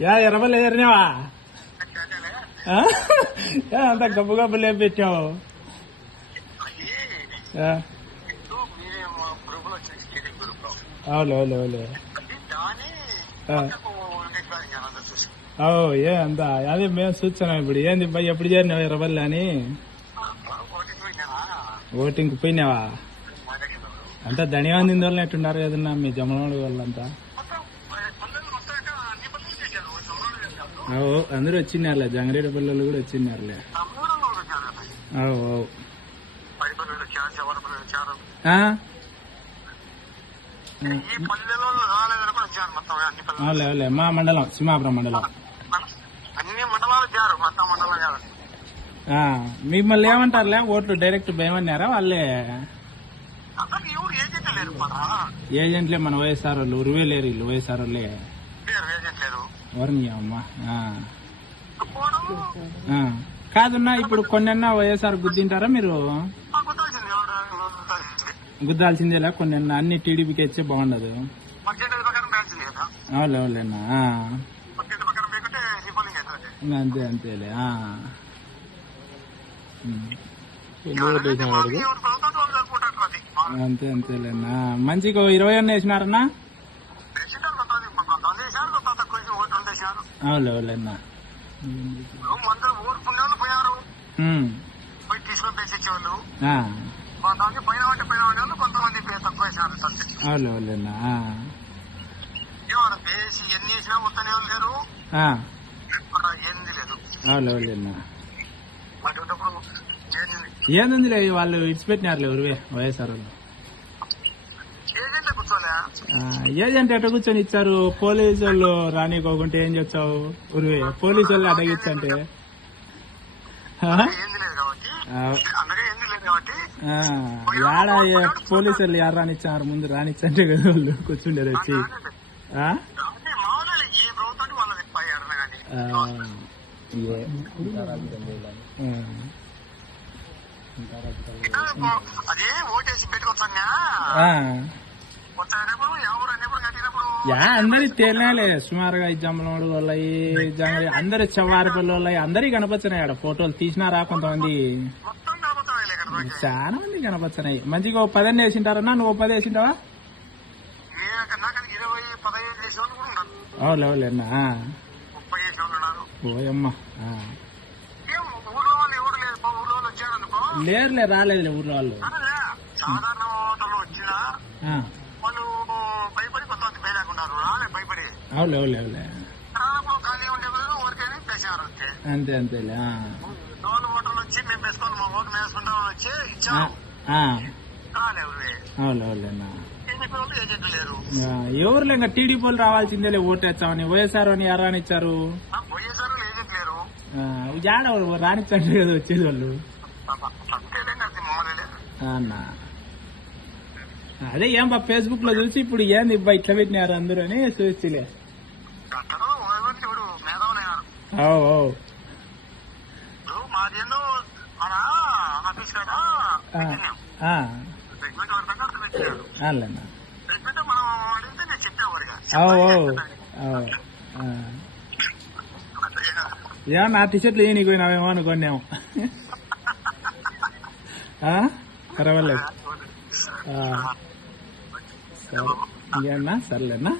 Yeah? Yeah, అంత గబ్బు గబ్బు లేపెట్టావు అవులే అవులే అవులే ఆ. ఓ ఏ అంత. అదే మేము చూస్తున్నాం ఇప్పుడు. ఏంది భయ్ ఎప్పుడు చేరినావు ఎర్రబల్లి అని? ఓటింగ్ పోయినావా? అంతా ధనియాన్ని వాళ్ళనట్టున్నారు కదన్నా మీ జమనోడు వాళ్ళంతా అవు అందరూ వచ్చినారులే జంగరేడు పిల్లలు కూడా వచ్చినారులే అవు అవు ఆ? ఈ పల్లెలో కూడా వచ్చారు మొత్తం అన్ని పల్లెలు అవులే అవులే మా మండలం సింహాపురం మండలం. మిమ్మల్ని ఏమంటారులే? ఓట్లు డైరెక్ట్ భయమన్నారా వాళ్ళే? ఏజెంట్లే మన వైఎస్ఆర్ వాళ్ళు ఉరువే లేరు వీళ్ళు వైఎస్ఆర్ వాళ్ళే. ఆ. కాదున్నా ఇప్పుడు కొన్నన్నా వైఎస్ఆర్ గుద్దింటారా మీరు? గుద్దాల్సిందేలా కొన్నన్నా? అన్ని టీడీపీకి ఇచ్చే బాగుండదు. అంతే అంతేలే. అంతే అంతేలేనా మంచిగా ఇరవై అన్న వేసినారన్నా ప్రెసిడెంట్ కొంతమంది కొంతమంది వేసారు కొంత తక్కువ పోయారు. పోయి తీసుకొని పేసి ఇచ్చేవాళ్ళు ఆ. కొంతమంది పైన అంటే పైన వాళ్ళు కొంతమంది తక్కువ వేసారు. ఏమన్నా పేసి ఎన్ని వేసినా మొత్తం ఎవరు లేరు. ఏంది లేదు. అటువంటిప్పుడు ఏంది ఏందుందిలే వాళ్ళు ఇడిచిపెట్టినారులే ఉరివే వైఎస్ఆర్ వాళ్ళు. ఏజెంట్ ఎట్ట కూర్చొని ఇచ్చారు? పోలీసు వాళ్ళు రానికోకుంటే ఏం చెప్తావు ఉరివే పోలీసు వాళ్ళు అడగిచ్చంటే ఆ? ఏంది లేదు కాబట్టి ఆ, అందుకే ఏంది లేదు కాబట్టి ఆ, యాడ ఏ- పోలీసు వాళ్ళు యారు రానిచ్చారు? ముందు రానిచ్చంటే కదా వాళ్ళు కూర్చుండేది వచ్చి. ఆ? అంటే మామూలు యా అందరి తేలినాలే సుమారుగా ఈ జమ్మలోడు వాళ్ళయి జంగ అందరి చెవారిపల్లి వాళ్ళయి అందరి కనపచ్చినాయి ఆడ ఫోటోలు. తీసినారా కొంతమంది? చాలా మంది కనపచ్చినాయి మంచిగా ఓ పదన్ని వేసింటారన్నా నువ్వు పది వేసింటావా? వాళ్ళు అవులే వాళ్ళు ఓయమ్మ వాళ్ళు వాళ్ళు లేరులే రాలేదులే ఊర్లో వాళ్ళు. అవులే అవులే అవులే అంతే. అంతే అంతేలే ఎవరులే ఇంకా టీడీపీ రావాల్సిందేలే ఓటు వేస్తామని. వైఎస్ఆర్ అని ఎవరు రానిచ్చారు? కదా వచ్చేది వాళ్ళు. అన్న. అదే ఏం బా ఫేస్బుక్లో చూసి ఇప్పుడు ఏంది ఇబ్బా ఇట్లా పెట్టినారు అందరూ అని చూసిలే. ఏమన్నా నా టీషర్ట్లు ఏ నీకు పోయినావేమో అనుకున్నాము ఆ? పర్వాలేదు. ఆ. సరే ఇవ్వమ్మా సర్లేమ్మా